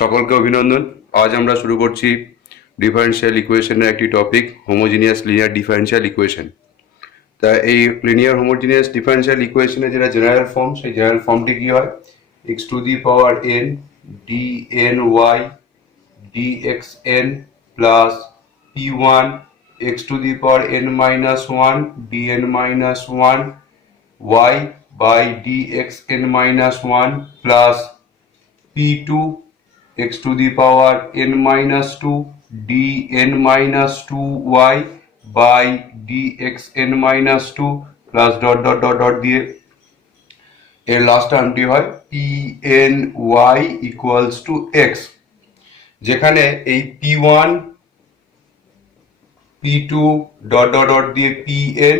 সকলকে অভিনন্দন। আজ আমরা শুরু করছি ডিফারেনশিয়াল ইকুয়েশনের একটি topic, homogeneous linear differential equation. তা এই লিনিয়ার হোমোজিনিয়াস ডিফারেনশিয়াল ইকুয়েশনের যেটা জেনারেল ফর্ম, সেই জেনারেল ফর্মটি কি হয়? X to the power n d n y dx n plus p one x to the power n minus one dn minus one y by dx n minus one plus p2 x to the power n minus 2 dn minus 2y by dxn minus 2 plus dot dot dot dot দিয়ে এর last টার্মটি হয় pny equals to x, যেখানে এই p1 p2 dot dot dot দিয়ে pn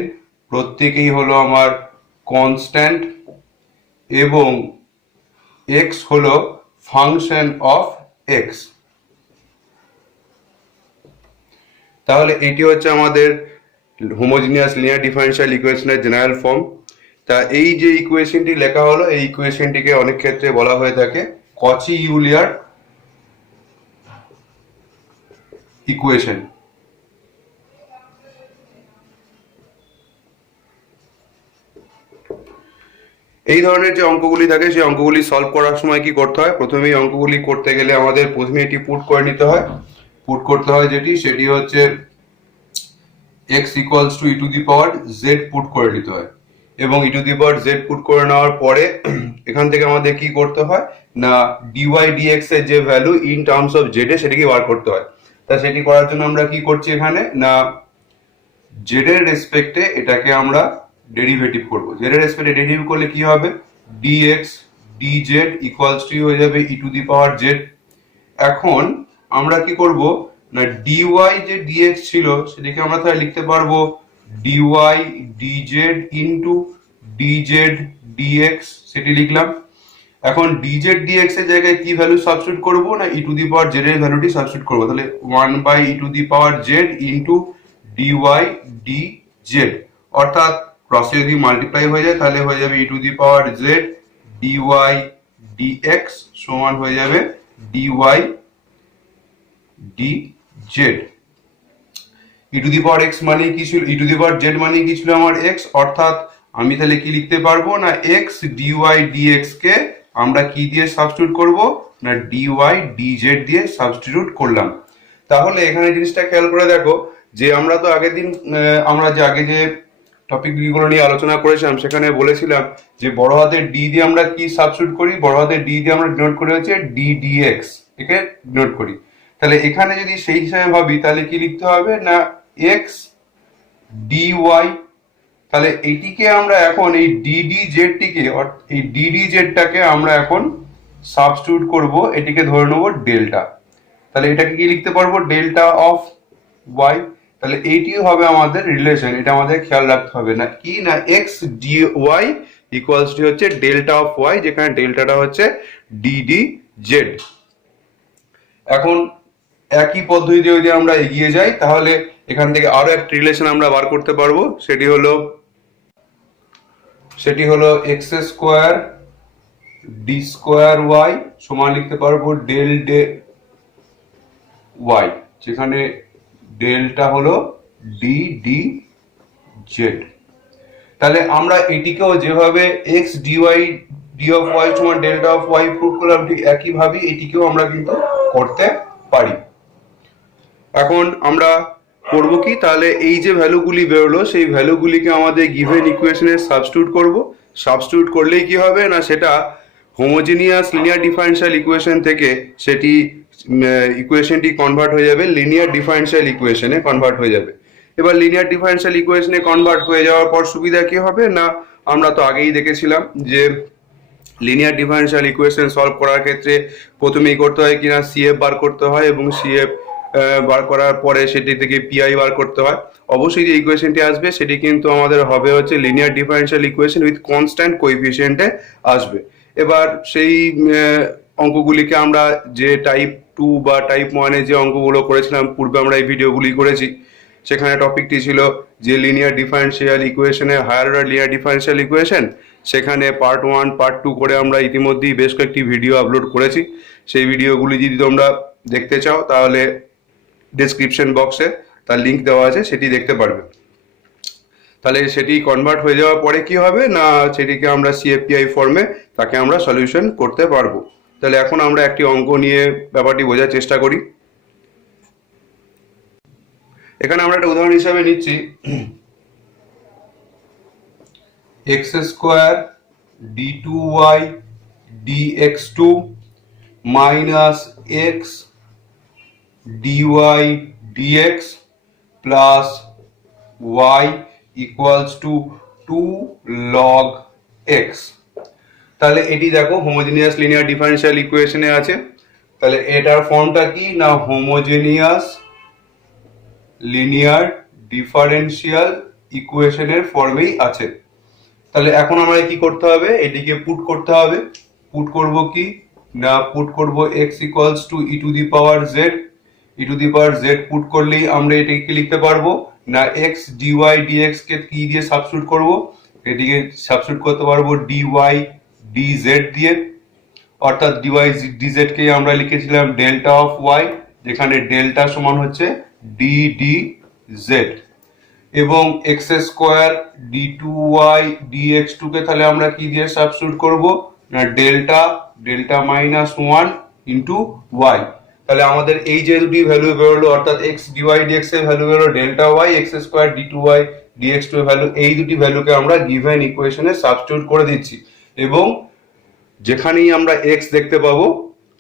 প্রত্যেকেই হলো আমার কনস্ট্যান্ট এবং x হলো ফাংশন অফ x। তাহলে এটি হচ্ছে আমাদের হোমোজিনিয়াস লিনিয়ার ডিফারেনশিয়াল ইকুয়েশনের জেনারেল ফর্ম। তা এই যে ইকুয়েশনটি লেখা হলো, এই ইকুয়েশনটিকে অনেক ক্ষেত্রে বলা হয়ে থাকে কচি ইউলার ইকুয়েশন। এই ধরনের যে অঙ্কগুলি থাকে, সেই অঙ্কগুলি সলভ করার সময় কি করতে হয়? প্রথমেই অঙ্কগুলি করতে গেলে আমাদের প্রথমে এটি পুট করে নিতে হয়। পুট করতে হয় সেটি হচ্ছে x equals to e to the power z put করে নিতে হয়, এবং e to the power z put করে নেওয়ার পরে এখান থেকে আমাদের কি করতে হয় না ডিওয়াই ডিএক্স এর যে value in terms of z এ সেটাকে বার করতে হয়। তা সেটি করার জন্য আমরা কি করছি এখানে না জেড এর রেসপেক্টে এটাকে আমরা ডেরিভেটিভ করব। জেড এর রেসপেক্টে ডেরিভেটিভ করলে কি হবে? dx dz ইকুয়ালস টু হয়ে যাবে e to the power Z. এখন আমরা কি করব না dy যে dx ছিল সেটাকে আমরা তাহলে লিখতে পারবো dy dz into dz dx, সেটি লিখলাম। এখন dz dx এর জায়গায় কি ভ্যালু সাবস্টিটিউট করব না e to the power Z এর ভ্যালুটি সাবস্টিটিউট করব। তাহলে 1 by e to the power z into dy dz, অর্থাৎ ক্রসে যদি মাল্টিপ্লাই হয়ে যায় তাহলে হয়ে যাবে e to the power z dy dx সমান হয়ে যাবে dy dz। E to the power x মানে কি ছিল? ই টু দি পাওয়ার জেড মানে কি ছিল? আমার x, অর্থাৎ আমি তাহলে কি লিখতে পারবো না x dy dx কে আমরা কি দিয়ে সাবস্টিটিউট করব না dy dz দিয়ে সাবস্টিটিউট করলাম। তাহলে এখানে জিনিসটা খেয়াল করে দেখো যে আমরা তো আগের দিন আগে যে টপিকগুলো নিয়ে আলোচনা করেছিলাম সেখানে বলেছিলাম যে বড় হাতের ডি দিয়ে আমরা কি সাবস্টিটিউট করি? বড় হাতের ডি দিয়ে আমরা ডিনোট করি হচ্ছে ডি ডিএক্স, একে ডিনোট করি। তাহলে এখানে যদি সেই হিসাবে ভাবি তাহলে কি লিখতে হবে না এক্স ডিওয়াই। তাহলে এইটিকে আমরা এখন এই ডিডি জেডটিকে এই ডিডি জেডটাকে আমরা এখন সাবস্টিটিউট করব, এটিকে ধরে নেব ডেল্টা। তাহলে এটাকে কি লিখতে পারবো? Delta of y. তাহলে এইটিও হবে আমাদের রিলেশন, এটা আমাদের খেয়াল রাখতে হবে না কি না x d y equals to হচ্ছে ডেল্টা অফ ওয়াই, যেখানে ডেল্টাটা হচ্ছে ডিডি জেড। এখন একই পদ্ধতিতে যদি আমরা এগিয়ে যাই তাহলে এখান থেকে আরো একটা রিলেশন আমরা বার করতে পারবো, সেটি হলো x square d square y সমান লিখতে পারবো ডেল ডে ওয়াই, যেখানে ডেল্টা হলো ডি ডি জেড। তাহলে আমরা এটিকেও যেভাবে x dy d of y সমান ডেল্টা অফ ওয়াই প্রুভ করলাম, ঠিক একইভাবে এটিকেও আমরা কিন্তু করতে পারি। এখন আমরা করব কি? তাহলে এই যে ভ্যালুগুলি বেরোলো সেই ভ্যালুগুলিকে আমাদের গিভেন ইকুয়েশনে সাবস্টিটিউট করব। সাবস্টিটিউট করলেই কি হবে না সেটা হোমোজিনিয়াস লিনিয়ার ডিফারেনশিয়াল ইকুয়েশন থেকে সেটি ইকুয়েশনটি কনভার্ট হয়ে যাবে লিনিয়ার ডিফারেনশিয়াল ইকুয়েশনে কনভার্ট হয়ে যাবে। এবার লিনিয়ার ডিফারেনশিয়াল ইকুয়েশনে কনভার্ট হয়ে যাওয়ার পর সুবিধা কি হবে না আমরা তো আগেই দেখেছিলাম যে লিনিয়ার ডিফারেনশিয়াল ইকুয়েশন সলভ করার ক্ষেত্রে প্রথমেই করতে হয় কিনা সিএফ বার করতে হয়, এবং সিএফ বার করার পরে সেটি থেকে পিআই বার করতে হয়। অবশ্যই যে ইকুয়েশনটি আসবে সেটি কিন্তু আমাদের হবে হচ্ছে linear differential equation with constant কোএফিসিয়েন্টে আসবে। এবার সেই অঙ্কগুলিকে আমরা যে টাইপ 2 বা টাইপ 1 এ যে অঙ্কগুলো করেছিলাম পূর্বে আমরা এই ভিডিওগুলি করেছি, সেখানে টপিকটি ছিল যে লিনিয়ার ডিফারেন্সিয়াল ইকুয়েশনের higher order linear differential equation. সেখানে পার্ট 1 পার্ট 2 করে আমরা ইতিমধ্যেই বেশ কয়েকটি ভিডিও আপলোড করেছি। সেই ভিডিওগুলি যদি তোমরা দেখতে চাও তাহলে ডেসক্রিপশন বক্সে তার লিঙ্ক দেওয়া আছে, সেটি দেখতে পারবে। তাহলে সেটি কনভার্ট হয়ে যাওয়ার পরে কি হবে না, সেটিকে আমরা সিএফপিআই ফর্মে তাকে আমরা সলিউশন করতে পারবো। তাহলে এখন আমরা একটি অঙ্ক নিয়ে ব্যাপারটি বোঝার চেষ্টা করি। এখানে আমরা একটা উদাহরণ হিসাবে নিচ্ছি x square d2y dx2 minus x dy dx plus y equals two 2 log x। তাহলে এটি দেখো হোমোজেনিয়াস লিনিয়ার ডিফারেন্সিয়াল ইকুয়েশনে আছে। তাহলে এটার ফর্মটা কি না হোমোজেনিয়াস লিনিয়ার ডিফারেন্সিয়াল ইকুয়েশনের ফর্মেই আছে। তাহলে এখন আমরা কি করতে হবে, এটিকে পুট করতে হবে। পুট করব কি না, পুট করব x equals two e to the power z। e to the power z put করলেই আমরা এটাকে লিখতে পারবো না x dy dx কে কি দিয়ে সাবস্টিটিউট করব, এটিকে সাবস্টিটিউট করতে পারবো dy dz দিয়ে। অর্থাৎ dy dz কে আমরা লিখেছিলাম ডেল্টা অফ y, যেখানে ডেল্টা সমান হচ্ছে d dz, এবং x স্কয়ার d2y dx2 কে তাহলে আমরা কি দিয়ে সাবস্টিটিউট করব না ডেল্টা মাইনাস 1 ইনটু y। তাহলে আমাদের এই যে দুটি ভ্যালু বেরোলো, অর্থাৎ x dy dx এর ভ্যালু বেরোলো delta y, x square d2y dx2 এর ভ্যালু, এই দুটি ভ্যালুকে আমরা গিভেন ইকুয়েশনে সাবস্টিটিউট করে দিচ্ছি। এবং যেখানেই আমরা x দেখতে পাবো,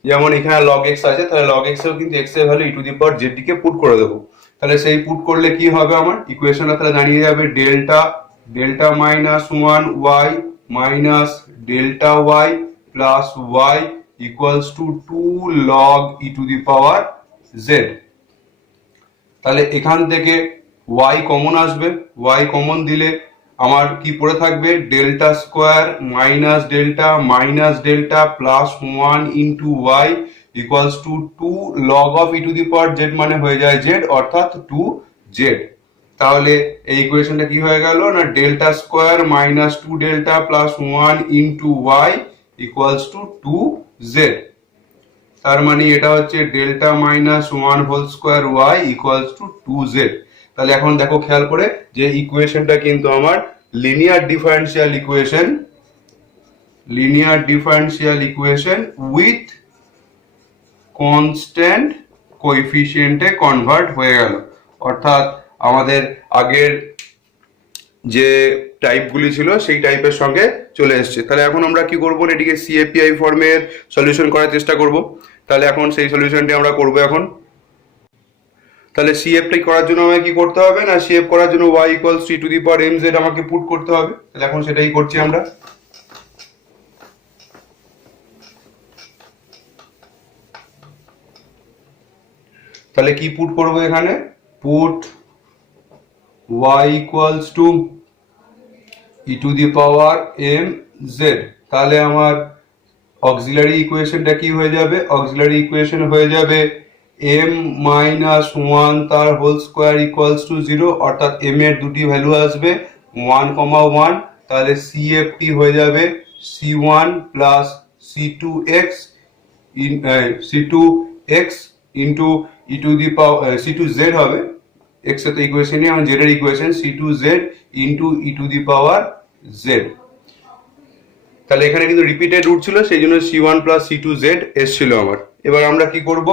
যেমন এখানে log x আছে, তাহলে log x এও কিন্তু x এর value e to the power z K put করে দেবো। তাহলে সেই পুট করলে কি হবে, আমার ইকুয়েশনটা তাহলে দাঁড়িয়ে যাবে delta minus 1y minus delta y plus y equals two 2 log e to the power z। তাহলে এখান থেকে y কমন আসবে, y কমন দিলে আমার কি পড়ে থাকবে delta square minus delta plus 1 into y equals two 2 log of e to the power z, মানে হয়ে যায় z, অর্থাৎ 2z। তাহলে এই ইকুয়েশনটা কি হয়ে গেল না delta square minus 2 delta plus 1 into y equals to 2z। তার মানে এটা হচ্ছে delta minus 1 whole square y equals to 2z। তাহলে এখন দেখো খেয়াল করে যে ইকুয়েশনটা কিন্তু আমার linear differential equation with constant কোএফিসিয়েন্টে কনভার্ট হয়ে গেল। অর্থাৎ আমাদের আগের যে টাইপগুলি ছিল সেই টাইপের সঙ্গে চলে এসেছে। তাহলে এখন আমরা কি করবো, এটিকে সিএপিআই ফর্মের সলিউশন করার চেষ্টা করব। তাহলে এখন সেই সলিউশনটি আমরা করব এখন। তাহলে সিএফটি করার জন্য আমাকে কি করতে হবে না, সিএফ করার জন্য y equals two the power mz আমাকে পুট করতে হবে। তাহলে এখন সেটাই করছি আমরা। তাহলে কি পুট করব এখানে, put y equals two e to the power mz। তাহলে আমার অক্সিলারি ইকুয়েশনটা কি হয়ে যাবে, অক্সিলারি ইকুয়েশন হয়ে যাবে m মাইনাস 1 তার হোল স্কোয়ার ইকুয়ালস টু 0, অর্থাৎ m এর দুটি ভ্যালু আসবে 1,1। তাহলে CFT হয়ে যাবে c1 plus c2x into e to the power c2z হবে, x এর তো ইকুয়েশনই আমার z এর equation, c2z into e to the power z। তাহলে এখানে কিন্তু রিপিটেড রুট ছিল, সেই জন্য c1 প্লাস c2z এসেছিল আমার। এবার আমরা কি করব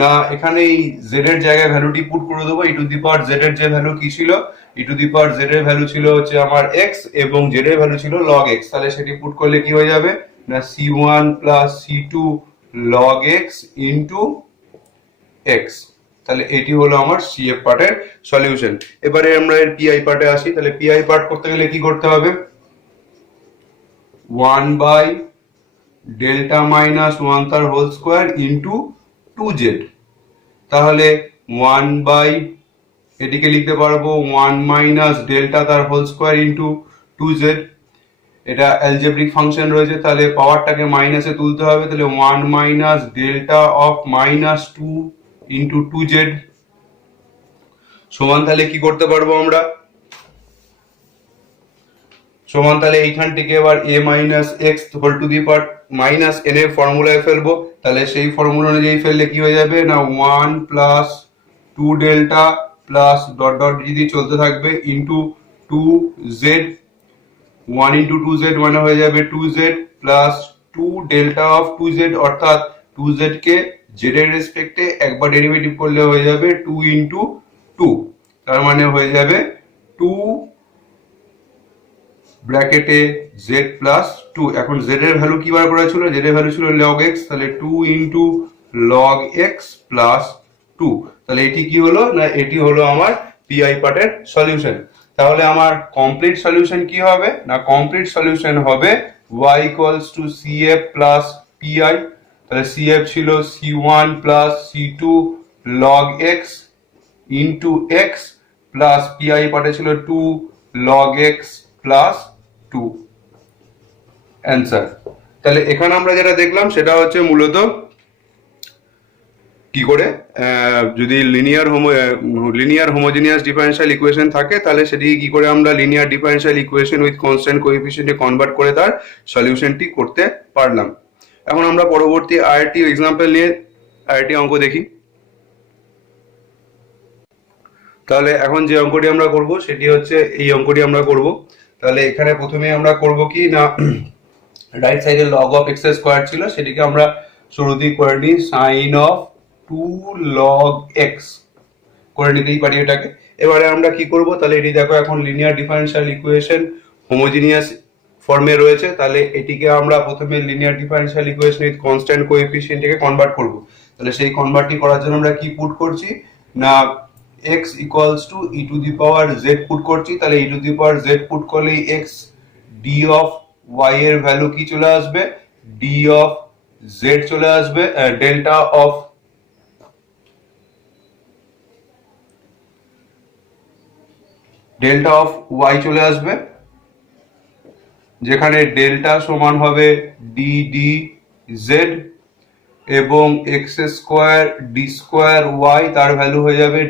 না, এখানে এই z এর জায়গায় ভ্যালুটি পুট করে দেবো। e to the power z এর যে ভ্যালু কি ছিল, e to the power z এর ভ্যালু ছিল হচ্ছে আমার x এবং z এর ভ্যালু ছিল log x। তাহলে সেটি পুট করলে কি হয়ে যাবে না c1 plus c2 log x into x। তাহলে এটি হলো আমার সিএফ পার্টের সলিউশন। এবারে আমরা এর পিআই পার্টে আসি। তাহলে পিআই পার্ট করতে গেলে কি করতে হবে, 1 বাই ডেল্টা মাইনাস 1 তার হোল স্কোয়ার ইন্টু 2z। তাহলে 1 বাই এটিকে লিখতে পারবো 1 মাইনাস ডেল্টা তার হোল স্কোয়ার ইন্টু 2z। এটা অ্যালজেব্রিক ফাংশন রয়েছে, তাহলে পাওয়ারটাকে মাইনাসে তুলতে হবে। তাহলে 1 minus delta of minus 2 into 2z সমান তাহলে কি করতে পারবো আমরা, সমান তাহলে এইখান থেকে এবার a minus x whole to the power minus n এর ফর্মুলায় ফেলবো। তাহলে সেই ফর্মুলা অনুযায়ী ফেললে কি হয়ে যাবে না 1 plus 2 delta plus dot dot যদি চলতে থাকবে ইন্টু 2z, 1 ইন্টু 2z মানে হয়ে যাবে 2z plus 2 delta of 2z, অর্থাৎ 2z কে z এর রেসপেক্টে একবার ডেরিভেটিভ করলে হয়ে যাবে 2 ইন্টু 2, তার মানে হয়ে যাবে 2 ব্র্যাকেটে z প্লাস 2। এখন z এর ভ্যালু কি বার করা ছিল, z এর ভ্যালু ছিল log x, তাহলে 2 ইন্টু log x প্লাস 2। তাহলে এটি কি হলো না এটি হলো আমার পিআই পার্টের সলিউশন। তাহলে আমার কমপ্লিট সলিউশন কি হবে না কমপ্লিট সলিউশন হবে y equals two cf plus pi। তাহলে cf ছিল c1 plus c2 log x into x plus pi পার্টে ছিল 2 log x প্লাস 2 অ্যান্সার। তাহলে এখানে আমরা যেটা দেখলাম সেটা হচ্ছে মূলত কি করে যদি লিনিয়ার হোমোজেনিয়াস ডিফারেনশিয়াল ইকুয়েশন থাকে তাহলে সেটিকে কি করে আমরা linear differential equation with constant কোএফিসিয়েন্টে কনভার্ট করে তার সলিউশনটি করতে পারলাম। এখন আমরা পরবর্তী আরেকটি এক্সাম্পল নিয়ে আরেকটি অঙ্ক দেখি। তাহলে এখন যে অঙ্কটি আমরা করব সেটি হচ্ছে এই অঙ্কটি আমরা করব। তাহলে এখানে প্রথমে আমরা করব কি না রাইট সাইডে log অফ এক্স স্কয়ার ছিল সেটিকে আমরা শুরুতেই করে নিই sin অফ 2 log x করে নিতেই পারি এটাকে। এবারে আমরা কি করব, তাহলে এটি দেখো এখন লিনিয়ার ডিফারেনশিয়াল ইকুয়েশন হোমোজেনিয়াস ফর্মে রয়েছে, তাহলে এটিকে আমরা প্রথমে linear differential equation with constant কোএফিসিয়েন্টকে কনভার্ট করব। তাহলে সেই কনভার্টটি করার জন্য আমরা কি পুট করছি না x equals two e to the power z put করছি। তাহলে e to the power z put করলে x d অফ y এর ভ্যালু কি চলে আসবে, d অফ z চলে আসবে, ডেল্টা অফ y চলে আসবে, যেখানে ডেল্টা সমান হবে ডি ডি জেড এবং x square d square y তার ভ্যালু হয়ে যাবে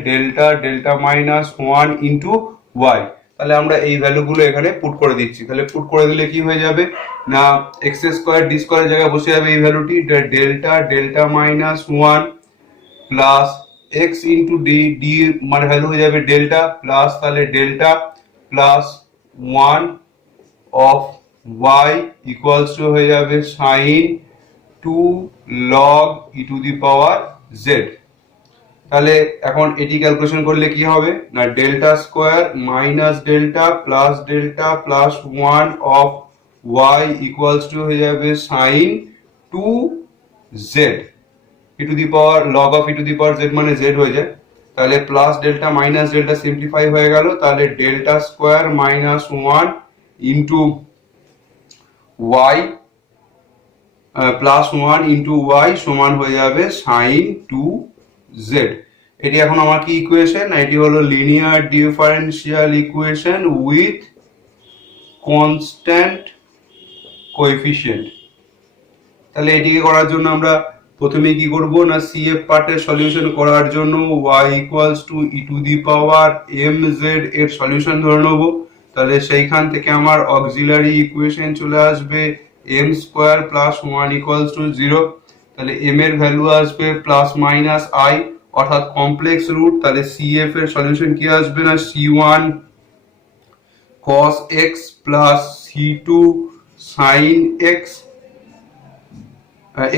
ডেল্টা মাইনাস 1 ইন্টু ওয়াই। তাহলে আমরা এই ভ্যালুগুলো এখানে পুট করে দিচ্ছি। তাহলে পুট করে দিলে কি হয়ে যাবে না এক্স স্কোয়ার ডি স্কোয়ারের জায়গায় বসে যাবে এই ভ্যালুটি delta minus 1 plus x into d মানে ভ্যালু হয়ে যাবে ডেল্টা প্লাস তাহলে delta plus 1 of y equals to হয়ে যাবে sine 2 log e to the power z। তাহলে এখন এটি ক্যালকুলেশন করলে কি হবে না delta square minus delta plus 1 of y equals to হয়ে যাবে sine 2z e to the power log of e to the power z মানে z হয়ে যায়। তাহলে plus delta minus delta simplify হয়ে গেল, তাহলে delta square minus 1 into y plus 1 into y সমান হয়ে যাবে সাইন 2z। এটি এখন আমার কি ইকুয়েশন, এটি হলো linear differential equation with constant coefficient. তাহলে এটিকে করার জন্য আমরা প্রথমে কি করব না CF পার্টের সলিউশন করার জন্য y equals two e to the power mz এর সলিউশন ধরে নেব। তাহলে সেইখান থেকে আমার অক্সিলারি ইকুয়েশন চলে আসবে m square plus 1 equals to 0। তাহলে m এর ভ্যালু আসবে প্লাস মাইনাস i অর্থাৎ কমপ্লেক্স রুট। তাহলে CF এর সলিউশন কি আসবে না c1 cos x plus c2 sin x,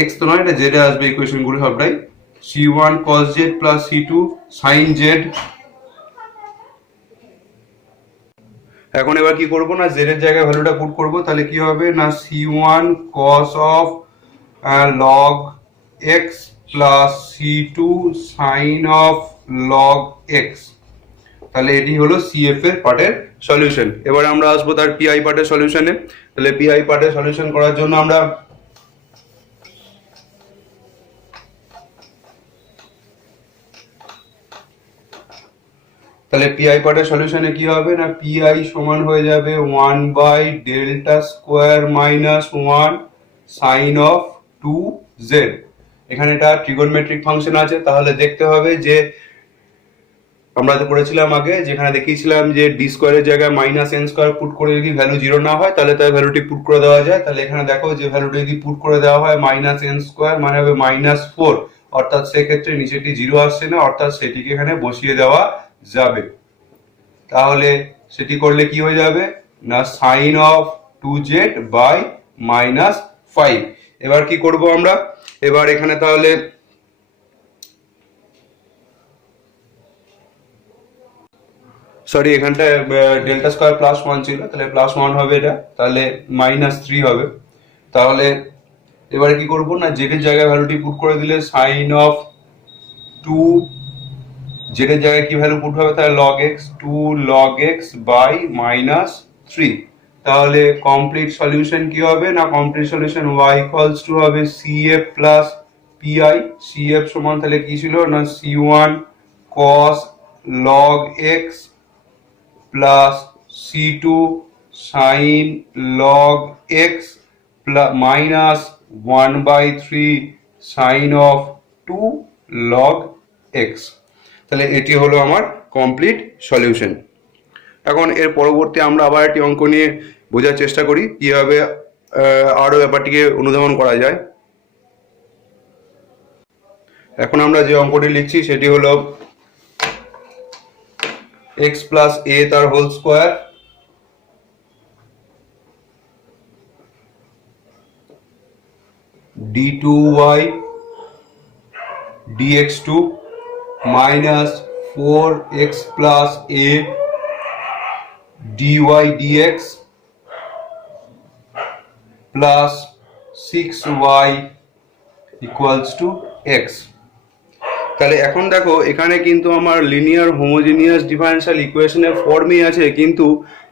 x তো নয় এটা z এ আসবে ইকুয়েশন গুলো সবটাই, c1 cos z plus c2 sin z। এখন এবার কি করব না z এর জায়গায় ভ্যালুটা পুট করব। তাহলে কি হবে না c1 cos of log x plus c2 sin of log x। তাহলে এটি হলো CF এর পার্টের সলিউশন। এবার আমরা আসবো তার PI পার্টের সলিউশনে। তাহলে PI পার্টের সলিউশন করার জন্য আমরা তাহলে পিআই পার্টের সলিউশনে কি হবে না পিআই সমান হয়ে যাবে 1 by delta square minus 1 sine of 2z। এখানে এটা ট্রিগোনোমেট্রিক ফাংশন আছে, তাহলে দেখতে হবে যে আমরা তো করেছিলাম আগে, যেখানে দেখিয়েছিলাম যে ডি স্কোয়ারের জায়গায় মাইনাস এন স্কোয়ার পুট করে যদি ভ্যালু 0 না হয় তাহলে তার ভ্যালুটি পুট করে দেওয়া যায়। তাহলে এখানে দেখো যে ভ্যালুটি যদি পুট করে দেওয়া হয় মাইনাস এন স্কোয়ার মানে হবে -4, অর্থাৎ সেক্ষেত্রে নিচেটি 0 আসছে না, অর্থাৎ সেটিকে এখানে বসিয়ে দেওয়া যাবে। তাহলে সেটি করলে কি হয়ে যাবে না সাইন অফ 2z বাই -5। এবার কি করব আমরা, এবার এখানে তাহলে সরি এখানটায় ডেল্টা স্কোয়ার +1 ছিল, তাহলে +1 হবে এটা, তাহলে -3 হবে। তাহলে এবারে কি করব না জেড এর জায়গায় ভ্যালুটি পুট করে দিলে সাইন অফ 2 জেড এর জায়গায় কি ভ্যালু পুট হবে তাহলে log x 2 log x বাই -3। তাহলে কমপ্লিট সলিউশন কি হবে না complete solution y equals to হবে cf প্লাস pi। cf সমান তাহলে কি ছিল না c1 cos log x plus c2 sin log x plus -1/3 sin of 2 log x। তাহলে এটি হলো আমার কমপ্লিট সলিউশন। এখন এর পরবর্তী আমরা আবার একটি অঙ্ক নিয়ে বোঝার চেষ্টা করি কিভাবে আরো ব্যাপারটিকে অনুধাবন করা যায়। এখন আমরা যে অঙ্কটি লিখছি সেটি হলো x প্লাস a তার whole square d2y dx2 minus 4x plus a dy dx plus 6y equals to x। তাহলে এখন দেখো এখানে কিন্তু আমার লিনিয়ার হোমোজেনিয়াস ডিফারেনশিয়াল ইকুয়েশনের ফর্মই আছে, কিন্তু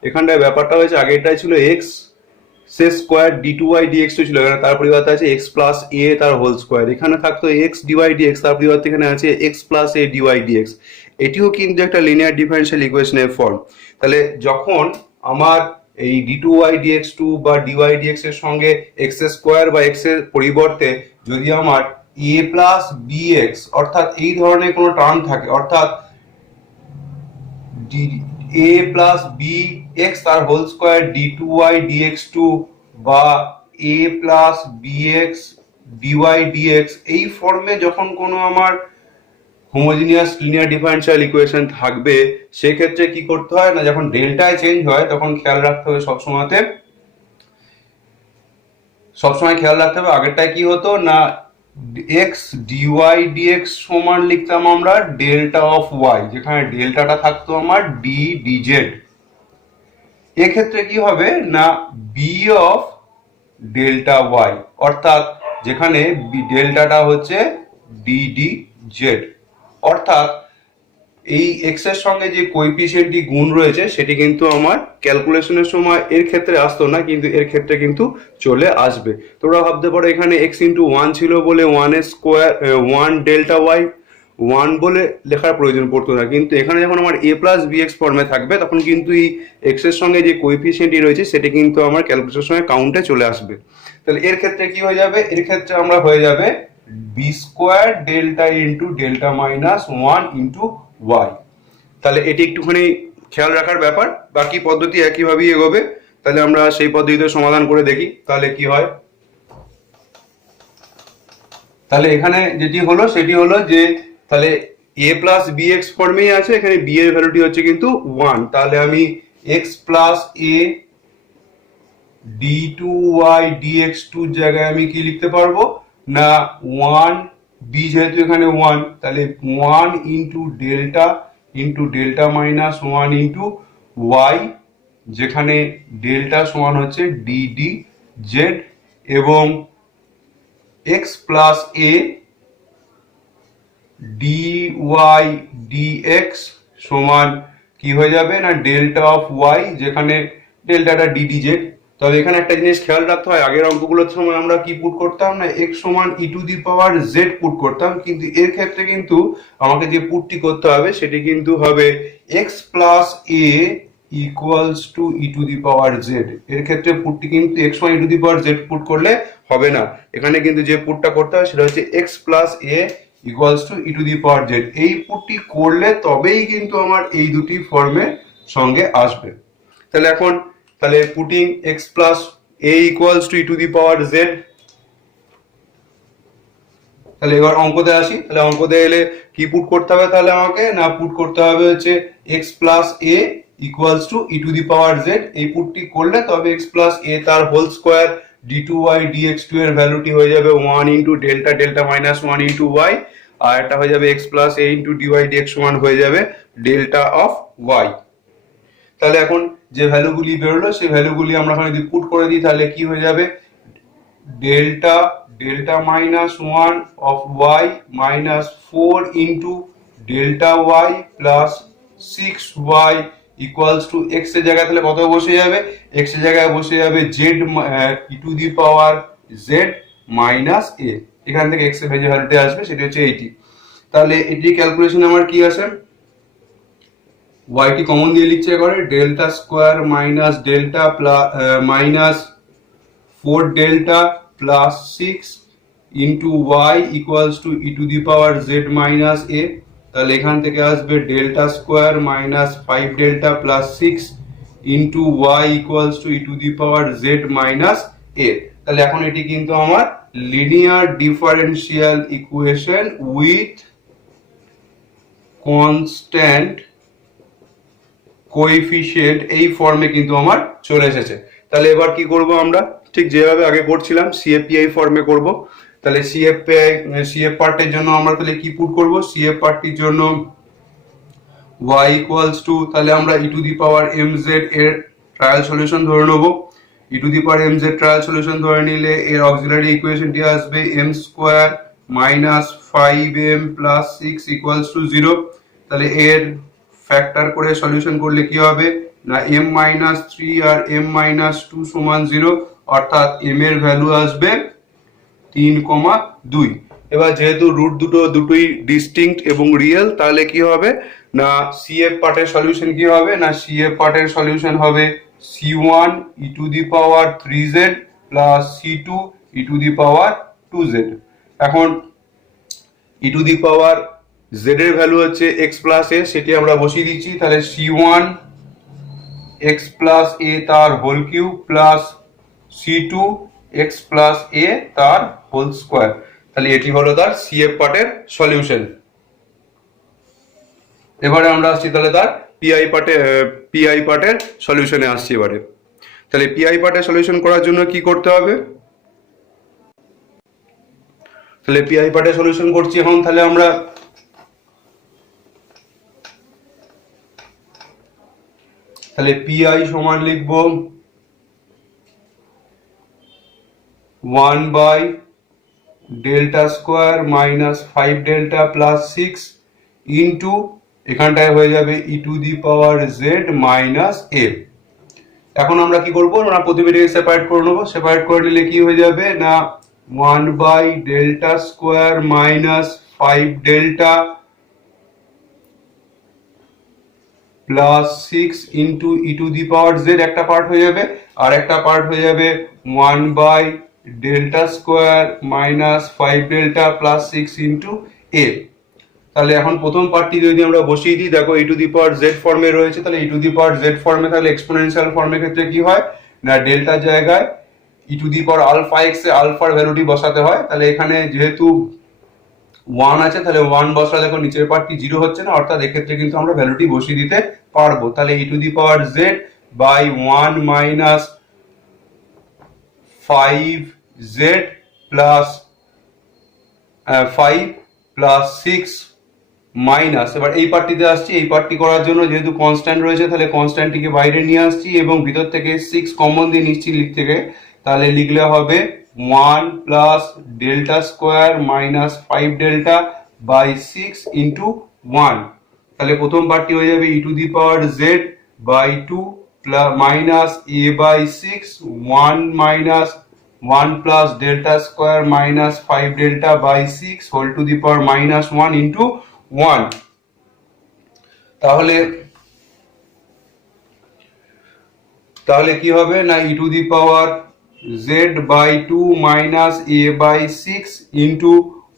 এখানটায় ব্যাপারটা হয়েছে আগেরটাই ছিল x সে স্কোয়ার d2y dx2 ছিল, এখানে তার পরিবর্তে আছে x প্লাস a তার হোল স্কোয়ার। এখানে থাকতো x dy dx, তার পরিবর্তে এখানে আছে x plus a dy dx। এটিও কিন্তু একটা লিনিয়ার ডিফারেনশিয়াল ইকুয়েশনের ফর্ম। তাহলে যখন আমার এই d2y dx2 বা dy dx এর সঙ্গে x স্কোয়ার বা x এর পরিবর্তে যদি আমার a প্লাস bx অর্থাৎ এই ধরনের কোনো টার্ম থাকে, অর্থাৎ a প্লাস বি এক্স তার হোল স্কোয়ার d2y dx2 বা a plus b x dy dx, এই ফর্মে যখন কোনো আমার হোমোজিনিয়াস লিনিয়ার ডিফারেনশিয়াল ইকুয়েশন থাকবে সেক্ষেত্রে কি করতে হয় না যখন ডেল্টায় চেঞ্জ হয় তখন খেয়াল রাখতে হবে সবসময় খেয়াল রাখতে হবে আগেরটায় কি হতো না x dy dx সমান লিখতাম আমরা ডেল্টা অফ y, যেখানে ডেল্টাটা থাকতো আমার d dz। এক্ষেত্রে কি হবে না b অফ ডেল্টা y, অর্থাৎ যেখানে ডেল্টাটা হচ্ছে d dz, অর্থাৎ এই x এর সঙ্গে যে কোএফিসিয়েন্টটি গুণ রয়েছে সেটি কিন্তু আমার ক্যালকুলেশনের সময় এর ক্ষেত্রে আসতো না, কিন্তু এর ক্ষেত্রে কিন্তু চলে আসবে। তোমরা ভাবতে পারো এখানে x ইন্টু 1 ছিল বলে 1 এর স্কোয়ার 1 ডেল্টা y 1 বলে লেখার প্রয়োজন পড়তো না, কিন্তু এখানে যখন আমার a প্লাস bx ফর্মে থাকবে তখন কিন্তু এই x এর সঙ্গে যে কোএফিসিয়েন্টটি রয়েছে সেটি কিন্তু আমার ক্যালকুলেশনের সময় কাউন্টে চলে আসবে। তাহলে এর ক্ষেত্রে কি হয়ে যাবে, এর ক্ষেত্রে আমরা হয়ে যাবে b square delta into delta minus 1 into y। তাহলে এটি একটুখানি খেয়াল রাখার ব্যাপার, বাকি পদ্ধতি একইভাবেই এগোবে। তাহলে আমরা সেই পদ্ধতিতে সমাধান করে দেখি তাহলে কি হয়। তাহলে এখানে যেটি হলো সেটি হলো যে তাহলে a প্লাস bx ফর্মেই আছে, এখানে b এর ভ্যালুটি হচ্ছে কিন্তু 1, তাহলে আমি x plus a d2y dx2 জায়গায় আমি কি লিখতে পারবো না 1 b যেহেতু এখানে 1 তাহলে 1 into delta minus 1 into y, যেখানে ডেল্টা সমান হচ্ছে d dz, এবং x plus a dy dx সমান কি হয়ে যাবে না ডেল্টা অফ y, যেখানে ডেল্টাটা d dz। তবে এখানে একটা জিনিস খেয়াল রাখতে হয়, আগের অঙ্কগুলোর সময় আমরা কি পুট করতাম না x সমান e to the power z put করতাম, কিন্তু এর ক্ষেত্রে কিন্তু আমাকে যে পুটটি করতে হবে সেটি কিন্তু হবে x plus a equals to e to the power z। এর ক্ষেত্রে পুটটি কিন্তু x সমান e to the power z put করলে হবে না, এখানে কিন্তু যে পুটটা করতে হয় সেটা হচ্ছে x plus a equals to e to the power z. এই পুটটি করলে তবেই কিন্তু আমার এই দুটি ফর্মের সঙ্গে আসবে। তাহলে এখন তাহলে putting x plus a equals to e to the power Z. তাহলে এবার অঙ্কতে আসি। তাহলে অঙ্কতে এলে কি পুট করতে হবে তাহলে আমাকে, না পুট করতে হবে হচ্ছে x plus a equals to e to the power z. এই পুটটি করলে তবে এক্স প্লাস এ তার whole square d two y dx two এর ভ্যালুটি হয়ে যাবে 1 into delta delta minus 1 into y, আর এটা হয়ে যাবে x plus a into dy dx সমান হয়ে যাবে ডেল্টা অফ ওয়াই। তাহলে এখন যে ভ্যালুগুলি বেরোলো সেই ভ্যালুগুলি আমরা এখানে যদি পুট করে দিই তাহলে কি হয়ে যাবে, delta delta minus 1 of y minus 4 into delta y plus 6y equals to x এর জায়গায় তাহলে কত বসে যাবে, এক্স এর জায়গায় বসে যাবে z e to the power z minus a. এখান থেকে এক্স এর যে ভ্যালুটা আসবে সেটা হচ্ছে এইটি। তাহলে এটি ক্যালকুলেশন আমার কি আসে, ওয়াইটি কমন দিয়ে লিখছে করে delta square minus delta plus minus 4 delta plus 6 into y equals to e to the power z minus a. তাহলে এখান থেকে আসবে delta square minus 5 delta plus 6 into y equals to e to the power z minus a. তাহলে এখন এটি কিন্তু আমার linear differential equation with constant coefficient এই ফর্মে কিন্তু আমার চলে এসেছে। তাহলে এবার কি করব আমরা, ঠিক যেভাবে আগে করছিলাম সিএফপিআই ফর্মে করব। তাহলে সিএফ পার্টের জন্য আমরা তাহলে কি পুট করব, সিএফ পার্টটির জন্য y ইকুয়ালস টু তাহলে আমরা e to the power mz এর ট্রায়াল সলিউশন ধরে নেব। E to the power mz trial solution ধরে নিলে এর অক্সিলারি ইকুয়েশনটি আসবে m square minus 5m plus 6 equals to 0। তাহলে এর ফ্যাক্টর করে সলিউশন করলে কি হবে না m মাইনাস 3 আর m মাইনাস 2 সমান 0, অর্থাৎ m এর ভ্যালু আসবে 3,2। এবার যেহেতু রুট দুটোই ডিস্টিংক্ট এবং রিয়েল, তাহলে কি হবে না সিএফ পার্টের সলিউশন কি হবে না সিএফ পার্টের সলিউশন হবে c1 e to the power 3z plus c2 e to the power 2z। এখন e to the power z এর ভ্যালু হচ্ছে x প্লাস a, সেটি আমরা বসিয়ে দিচ্ছি। তাহলে c1 x প্লাস a তার whole cube plus c2 x plus a তার হোল স্কোয়ার। তাহলে এটি হলো তার সিএফ পার্টের সলিউশন। এবারে আমরা আসছি তাহলে তার পিআই পার্টের সলিউশনে আসছি এবারে। তাহলে পিআই পার্টের সলিউশন করার জন্য কি করতে হবে, তাহলে পিআই পার্টের সলিউশন করছি এখন। তাহলে আমরা তাহলে পিআই সমান লিখব 1 by delta square minus 5 delta plus 6 into এখানটায় হয়ে যাবে e to the power z minus a. এখন আমরা কি করবো, আমরা প্রতিবেদীকে সেপারেট করে নেবো। সেপারেট করে নিলে কি হয়ে যাবে না 1 by delta square minus 5 delta plus 6 into e to the power z একটা পার্ট হয়ে যাবে, আর একটা পার্ট হয়ে যাবে 1 by delta square minus 5 delta plus 6 into a. তাহলে এখন প্রথম পার্টটি যদি আমরা বসিয়ে দিই, দেখো ই টু দি পাওয়ার জেড ফর্মে রয়েছে। তাহলে e to the power Z ফর্মে থাকলে এক্সপোনেনশিয়াল ফর্মের ক্ষেত্রে কি হয় না ডেল্টার জায়গায় e to the power alpha x এ আলফার ভ্যালুটি বসাতে হয়। তাহলে এখানে যেহেতু 1 আছে তাহলে 1 বসালে দেখো নিচের পার্টটি 0 হচ্ছে না, অর্থাৎ এক্ষেত্রে কিন্তু আমরা ভ্যালুটি বসিয়ে দিতে পারবো। তাহলে e to the power z by 1 minus 5z plus 5 plus 6 minus, এবার এই পার্টটিতে আসছি। এই পার্টটি করার জন্য যেহেতু কনস্ট্যান্ট রয়েছে তাহলে কনস্ট্যান্টটিকে বাইরে নিয়ে আসছি এবং ভিতর থেকে 6 কমন দিয়ে নিচ্ছি লিখ থেকে। তাহলে লিখলে হবে 1 plus delta square minus 5 delta by 6 into 1। তাহলে প্রথম পার্টটি হয়ে যাবে e to the power z by 2 plus minus a by 6 1 minus 1 plus delta square minus 5 delta by 6 whole to the power minus 1 into 1। তাহলে কি হবে না e to the power z by 2 minus a by 6 into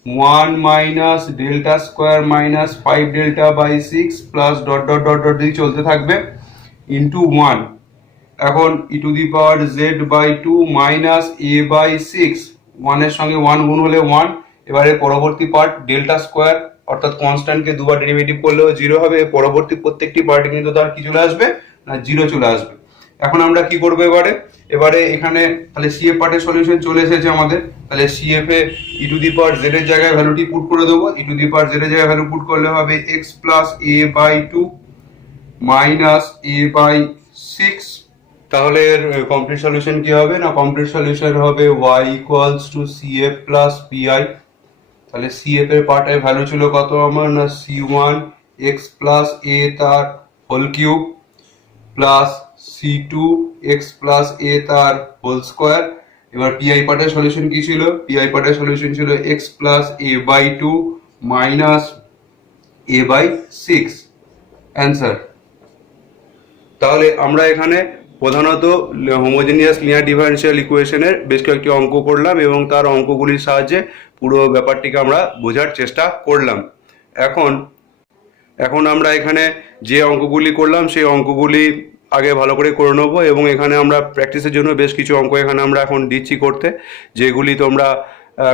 1 minus delta square minus 5 delta by 6 plus dot dot dot dot দিয়ে চলতে থাকবে into 1। এখন e to the power z by 2 minus a by 6, 1 এর সঙ্গে 1 গুণ হলে 1। এবারে পরবর্তী পার্ট ডেল্টা স্কোয়ার অর্থাৎ কনস্ট্যান্টকে দুবার ডেরিভেটিভ করলেও 0 হবে। পরবর্তী প্রত্যেকটি পার্টে কিন্তু তার কি চলে আসবে না 0 চলে আসবে। এখন আমরা কি করবো এবারে এখানে তাহলে সিএফ পার্টের সলিউশন চলে এসেছে আমাদের। তাহলে CF A E to the power Z এর জায়গায় ভ্যালুটি পুট করে দেবো। ই টু দি পাওয়ার জেড এর জায়গায় ভ্যালু পুট করলে হবে x plus a by 2 minus a by 6। তাহলে এর কমপ্লিট সলিউশন কি হবে না কমপ্লিট সলিউশন হবে y equals to CF plus PI. তাহলে সিএফ এর পার্টের ভ্যালু ছিল কত আমার না c1 x প্লাস a তার whole cube plus c2 x plus a তার হোল স্কোয়ার। এবার পিআই পার্টের সলিউশন কি ছিল? পিআই পার্টের সলিউশন ছিল x plus a by 2 minus a by 6 answer. তাহলে আমরা এখানে প্রধানত হোমোজেনিয়াস লিনিয়ার ডিফারেনশিয়াল ইকুয়েশনের বেশ কয়েকটি অঙ্ক করলাম এবং তার অঙ্কগুলির সাহায্যে পুরো ব্যাপারটিকে আমরা বোঝার চেষ্টা করলাম। এখন আমরা এখানে যে অঙ্কগুলি করলাম সেই অঙ্কগুলি আগে ভালো করে করে নেবো এবং এখানে আমরা প্র্যাকটিসের জন্য বেশ কিছু অঙ্ক এখানে আমরা এখন দিচ্ছি করতে, যেগুলি তোমরা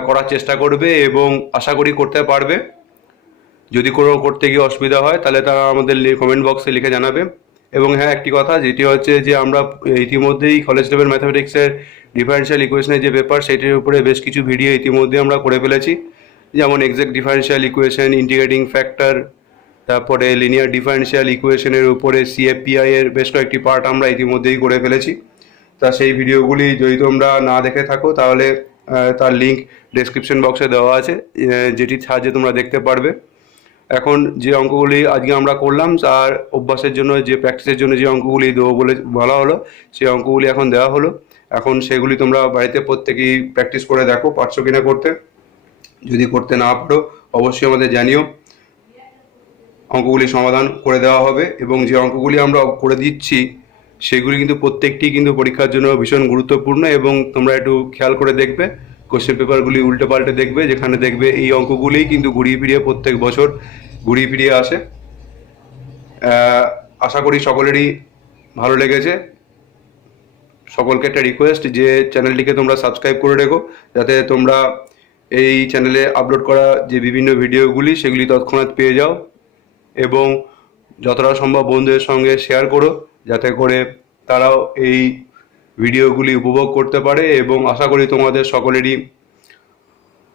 করার চেষ্টা করবে এবং আশা করি করতে পারবে। যদি কোনো করতে গিয়ে অসুবিধা হয় তাহলে তারা আমাদের কমেন্ট বক্সে লিখে জানাবে। এবং হ্যাঁ, একটি কথা যেটি হচ্ছে যে আমরা ইতিমধ্যেই কলেজ লেভেল ম্যাথামেটিক্সের ডিফারেনশিয়াল ইকুয়েশনের যে পেপার সেটির উপরে বেশ কিছু ভিডিও ইতিমধ্যে আমরা করে ফেলেছি, যেমন exact differential equation, integrating factor, তারপরে লিনিয়ার ডিফারেনশিয়াল ইকুয়েশনের উপরে সিএফপিআই এর বেশ কয়েকটি পার্ট আমরা ইতিমধ্যেই করে ফেলেছি। তা সেই ভিডিওগুলি যদি তোমরা না দেখে থাকো তাহলে তার লিঙ্ক ডেসক্রিপশন বক্সে দেওয়া আছে, যেটির সাহায্যে তোমরা দেখতে পারবে। এখন যে অঙ্কগুলি আজকে আমরা করলাম তার অভ্যাসের জন্য যে প্র্যাকটিসের জন্য যে অঙ্কগুলি দেবো বলে বলা হলো সেই অঙ্কগুলি এখন দেওয়া হলো। এখন সেগুলি তোমরা বাড়িতে প্রত্যেকেই প্র্যাকটিস করে দেখো পারছো কিনা করতে। যদি করতে না পারো অবশ্যই আমাদের জানিও, অঙ্কগুলি সমাধান করে দেওয়া হবে। এবং যে অঙ্কগুলি আমরা করে দিচ্ছি সেগুলি কিন্তু প্রত্যেকটি কিন্তু পরীক্ষার জন্য ভীষণ গুরুত্বপূর্ণ এবং তোমরা একটু খেয়াল করে দেখবে, কোশ্চেন পেপারগুলি উল্টে পাল্টে দেখবে, যেখানে দেখবে এই অঙ্কগুলিই কিন্তু ঘুরিয়ে ফিরিয়ে প্রত্যেক বছর ঘুরিয়ে ফিরিয়ে আসে। আশা করি সকলেরই ভালো লেগেছে। সকলকে একটা রিকোয়েস্ট যে চ্যানেলটিকে তোমরা সাবস্ক্রাইব করে রেখো, যাতে তোমরা এই চ্যানেলে আপলোড করা যে বিভিন্ন ভিডিওগুলি সেগুলি তৎক্ষণাৎ পেয়ে যাও এবং যতটা সম্ভব বন্ধুদের সঙ্গে শেয়ার করো, যাতে করে তারাও এই ভিডিওগুলি উপভোগ করতে পারে এবং আশা করি তোমাদের সকলেরই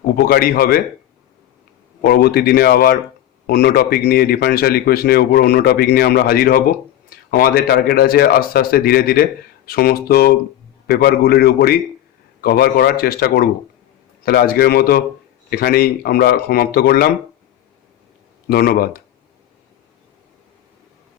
উপকারী হবে। পরবর্তী দিনে আবার অন্য টপিক নিয়ে, ডিফারেনশিয়াল ইকুয়েশনের উপর অন্য টপিক নিয়ে আমরা হাজির হব। আমাদের টার্গেট আছে আস্তে আস্তে ধীরে ধীরে সমস্ত পেপারগুলির উপরই কভার করার চেষ্টা করব। তাহলে আজকের মতো এখানেই আমরা সমাপ্ত করলাম। ধন্যবাদ।